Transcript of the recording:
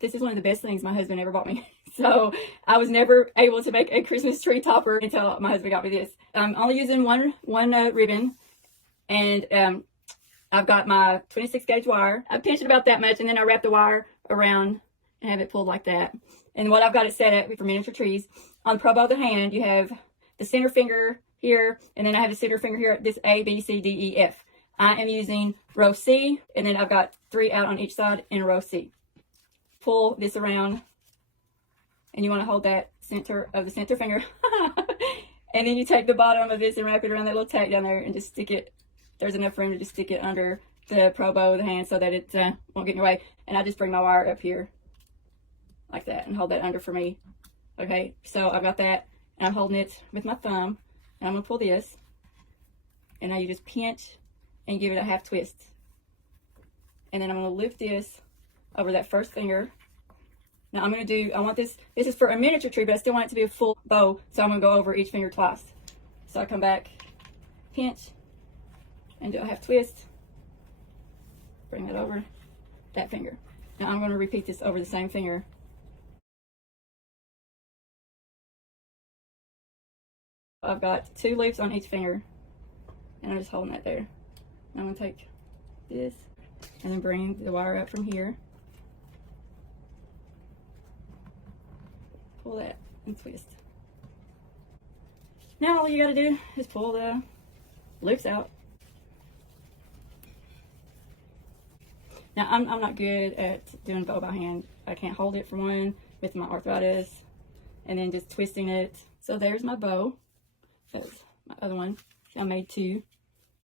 This is one of the best things my husband ever bought me. So I was never able to make a Christmas tree topper until my husband got me this. I'm only using one ribbon, and I've got my 26 gauge wire. I pinch it about that much, and then I wrap the wire around and have it pulled like that. And what I've got it set at for miniature trees, on the pro bow of the hand, you have the center finger here, and then I have the center finger here, this A, B, C, D, E, F. I am using row C, and then I've got 3 out on each side in row C. Pull this around, and you want to hold that center of the center finger. And then you take the bottom of this and wrap it around that little tack down there and just stick it. There's enough room to just stick it under the pro bow of the hand so that it won't get in your way. And I just bring my wire up here like that and hold that under for me. Okay, so I've got that, and I'm holding it with my thumb, and I'm going to pull this. And now you just pinch and give it a half twist. And then I'm going to lift this over that first finger. Now I'm going to do, I want this is for a miniature tree, but I still want it to be a full bow, so I'm going to go over each finger twice. So I come back, pinch, and do a half twist. Bring that over that finger. Now I'm going to repeat this over the same finger. I've got 2 loops on each finger, and I'm just holding that there. I'm going to take this and then bring the wire up from here. Pull that and twist. Now all you got to do is pull the loops out. Now I'm not good at doing bow by hand. I can't hold it for one with my arthritis, and then just twisting it. So there's my bow. That's my other one. I made 2.